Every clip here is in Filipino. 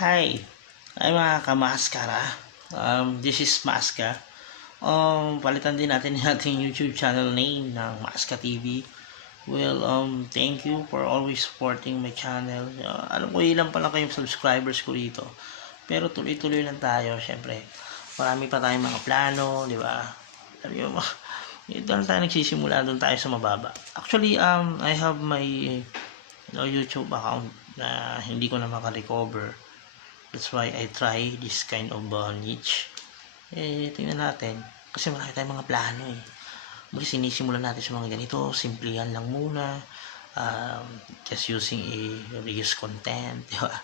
Hi, ay mga kamaskara. This is Maska. Palitan din natin yung ating YouTube channel name ng Maska TV. Well, thank you for always supporting my channel. Alam ko ilan pala kayong subscribers ko dito. Pero tuloy-tuloy lang tayo, syempre. Marami pa tayong mga plano, di ba? Alam mo, ito lang tayo nagsisimula, doon tayo sa mababa. Actually, I have my YouTube account na hindi ko na makarecover. That's why I try this kind of niche. Tingnan natin. Kasi marami tayong mga plano eh. Kasi sinisimulan natin sa mga ganito. Simplihan lang muna. Just using a reuse content. Di ba?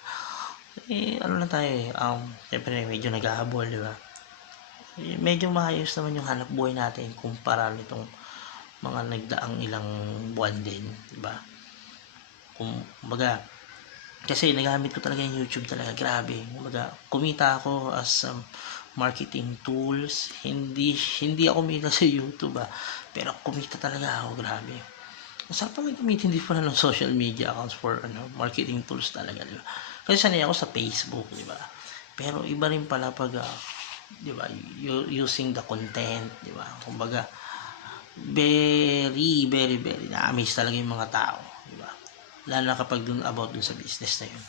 Ano lang tayo eh. Siyempre medyo naghahabol. Di ba? Medyo maayos naman yung hanap buhay natin kumpara nitong mga nagdaang ilang buwan din. Di ba? Kumbaga, kasi nagamit ko talaga yung YouTube talaga, grabe. Kumita ako as marketing tools. Hindi ako kumita sa YouTube pero kumita talaga ako, grabe. Masarap pa gamitin din pala ng social media accounts for marketing tools talaga, di ba? Kasi sanay ako sa Facebook, di ba? Pero iba rin pala pag di ba, using the content, di ba? Kumbaga, very na-amaze talaga yung mga tao, di ba? Lalo na kapag about dun sa business na yun.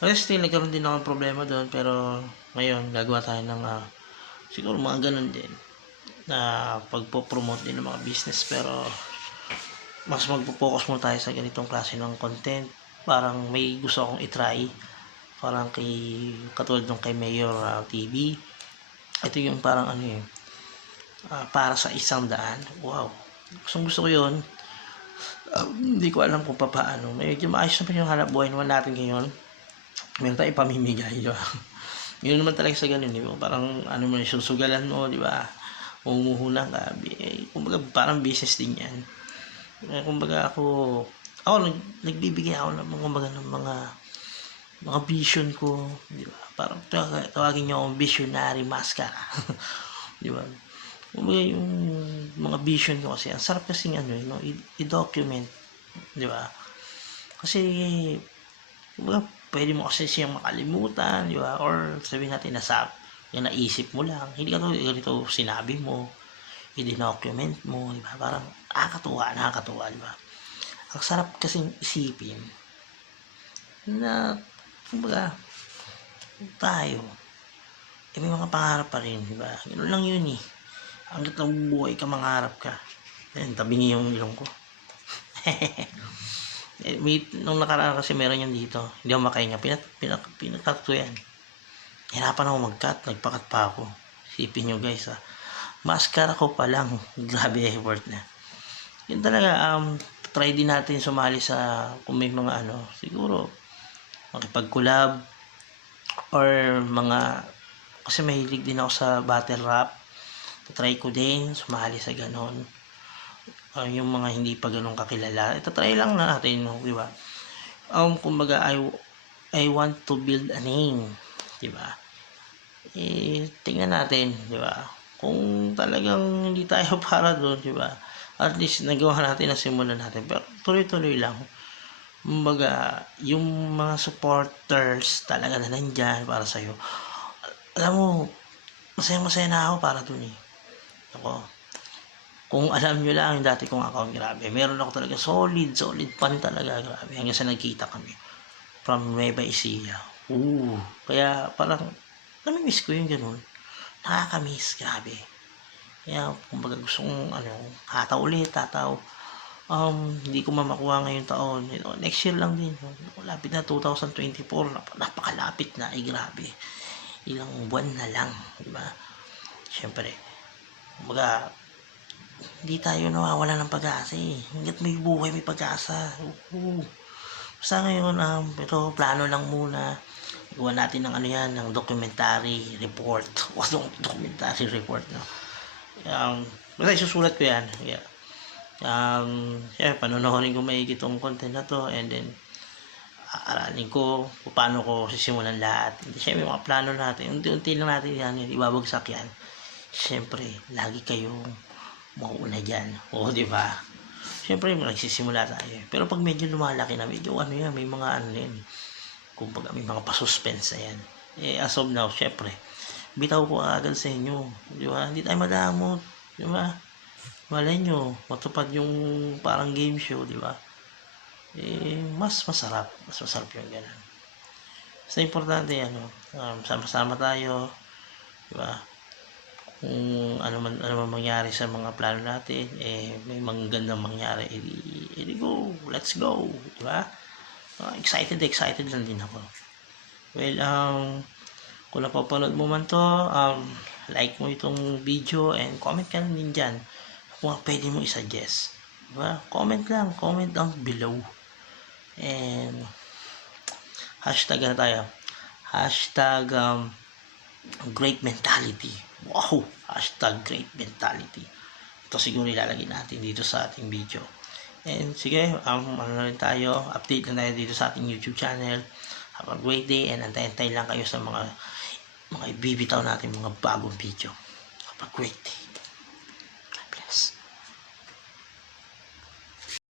Pero still, nagkaroon din ako ng problema doon. Pero ngayon, gagawa tayo ng siguro mga ganun din na pagpo-promote din ng mga business. Pero mas magpo-focus muna tayo sa ganitong klase ng content. Parang may gusto akong itry. Parang katulad nung kay Mayor TV. Ito yung parang para sa 100. Wow. Gusto ko yun. Hindi ko alam kung paano. Medyo maayos naman yung hanap buhay naman natin ngayon. Meron tayo ipamimigay, di ba? Yun naman talaga sa ganun, di ba? Parang mo yung susugalan mo, di ba? Umuhuna ka. Kumbaga parang business din yan. Kumbaga ako nagbibigay ako ng mga vision ko, di ba? Parang tawagin nyo akong visionary maskara. Di ba? Kumbaga yung mga vision ko kasi ang sarap kasing i-document, di ba? Kasi kumbaga pwede mo kasi siyang makalimutan, di ba? Or sabihin natin yung naisip mo lang, hindi ka ganito sinabi mo, i-document mo, di ba? Parang nakakatuwa, di ba? Ang sarap kasing isipin na kumbaga tayo may mga pangarap pa rin, di ba? Ganoon lang yun eh. Hanggat nabubuhay ka, mangarap ka. Ayan, tabingi yung ilong ko. Nung nakaraan kasi meron yan dito. Hindi ako makahinga. Pinakat ko yan. Hirapan ako mag-cut. Nagpakat pa ako. Sipin nyo guys maskara ko pa lang. Grabe effort na. Yun talaga. Try din natin sumali sa kung may mga siguro makipag-collab or mga kasi mahilig din ako sa battle rap. Try ko din sumali sa ganon. Yung mga hindi pa ganun kakilala, try lang natin, di ba? Kumbaga I want to build a name, di ba? Tingnan natin, di ba? Kung talagang hindi tayo para doon, di ba? At least nagawa natin na simulan natin, pero tuloy-tuloy lang. Kumbaga yung mga supporters talaga na nandyan para sa'yo. Alam mo, masaya na ako para doon eh. Kung alam nyo lang yung dati kong account, grabe, meron ako talaga solid fan talaga, grabe, hanggang sa nagkita kami from Nueva Ecija. Kaya parang namimiss ko yung ganun, nakakamiss, grabe. Kaya kumbaga gusto kong tataw, hindi ko makuha ngayong taon, next year lang din, lapit na 2024, napakalapit na, grabe, ilang buwan na lang, diba? Syempre kumbaga hindi tayo nawawala ng pag-asa eh. Hanggat may buhay, may pag-asa. Basta ngayon, ito, plano lang muna. Gawa natin ng ng documentary report. Documentary report, no? Basta isusulat ko yan. Panonoodin ko maigit itong content na to, and then aralin ko kung paano ko sisimulan lahat. Siyempre, mga plano natin. Unti-unti lang natin yan, ibabagsak yan. Siyempre, lagi kayong mauuna dyan. Di ba? Siyempre, nagsisimula tayo. Pero pag medyo lumalaki na, medyo may mga yan. kumbaga may mga pa-suspense na yan. As of now, syempre, bitaw ko agad sa inyo, di ba? Hindi tayo madamot, di ba? Malay nyo, matupad yung parang game show, di ba? Mas masarap yung ganun. Basta importante, sama-sama tayo, di ba? Kung ano man mangyari sa mga plano natin, may magandang mangyari, edi go, let's go, di ba? Excited lang din ako. Well, kung napapanood mo man to, like mo itong video and comment ka din dyan kung pwede mo i-suggest, di ba? Comment down below. And hashtag great mentality. Wow, hashtag great mentality. Ito siguro ilalagay natin dito sa ating video. And sige, na rin tayo, update na tayo dito sa ating YouTube channel. Have a great day and antay-antay lang kayo sa mga ibibitaw natin mga bagong video. Have a great day.